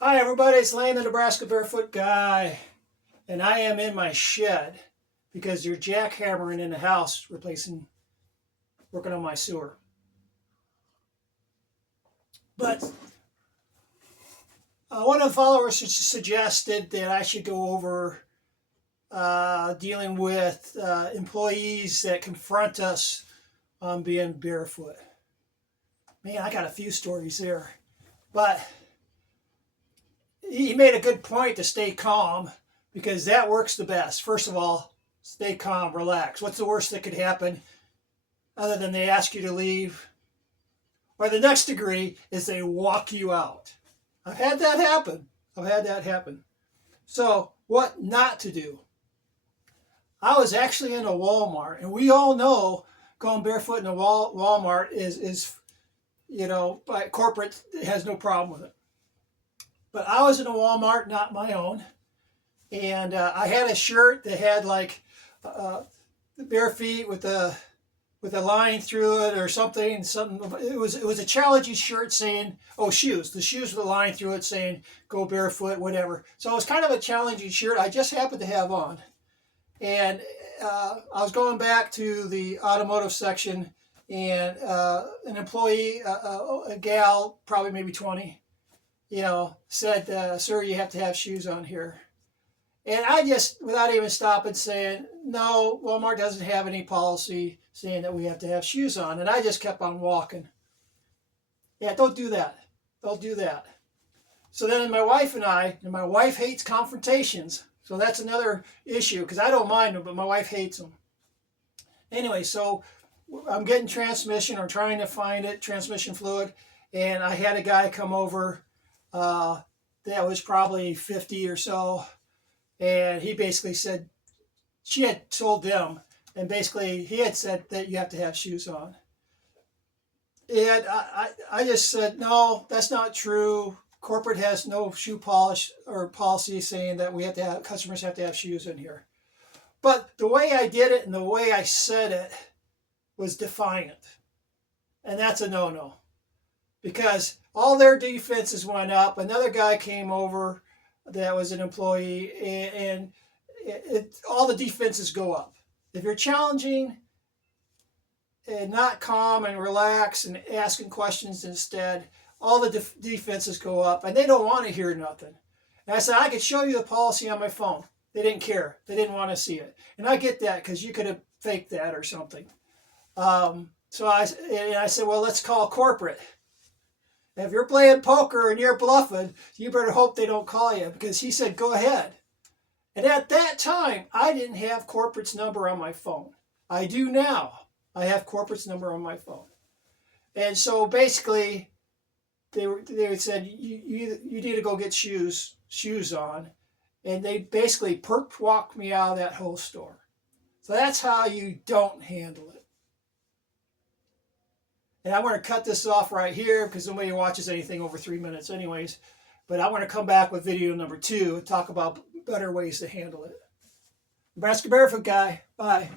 Hi everybody, it's Lane the Nebraska Barefoot guy, and I am in my shed because they're jackhammering in the house working on my sewer. But one of the followers suggested that I should go over dealing with employees that confront us on being barefoot. Man, I got a few stories there. But he made a good point to stay calm because that works the best. First of all, stay calm, relax. What's the worst that could happen other than they ask you to leave? Or the next degree is they walk you out. I've had that happen. So, what not to do? I was actually in a Walmart, and we all know going barefoot in a Walmart is by corporate has no problem with it. But I was in a Walmart, not my own, and I had a shirt that had like bare feet with a line through it or something. It was a challenging shirt saying, oh, shoes. The shoes with a line through it saying go barefoot, whatever. So it was kind of a challenging shirt. I just happened to have on, and I was going back to the automotive section, and an employee, a gal, probably maybe 20. Said, sir, you have to have shoes on here. And I just, without even stopping, saying, no, Walmart doesn't have any policy saying that we have to have shoes on. And I just kept on walking. Yeah, don't do that. Don't do that. So then my wife hates confrontations. So that's another issue because I don't mind them, but my wife hates them. Anyway, so I'm getting transmission or trying to find it, transmission fluid. And I had a guy come over that was probably 50 or so, and he basically said she had told them, and basically he had said that you have to have shoes on. And I just said, no, that's not true. Corporate has no shoe polish or policy saying that customers have to have shoes in here. But the way I did it and the way I said it was defiant, and that's a no-no. Because all their defenses went up. Another guy came over that was an employee, and all the defenses go up. If you're challenging and not calm and relaxed and asking questions instead, all the defenses go up, and they don't want to hear nothing. And I said, I could show you the policy on my phone. They didn't care. They didn't want to see it. And I get that because you could have faked that or something. So I said, well, let's call corporate. If you're playing poker and you're bluffing, you better hope they don't call you, because he said, go ahead. And at that time, I didn't have corporate's number on my phone. I do now. I have corporate's number on my phone. And so basically, they said, you need to go get shoes on. And they basically perp walked me out of that whole store. So that's how you don't handle it. And I want to cut this off right here because nobody watches anything over 3 minutes anyways. But I want to come back with video number 2 and talk about better ways to handle it. Nebraska Barefoot guy. Bye.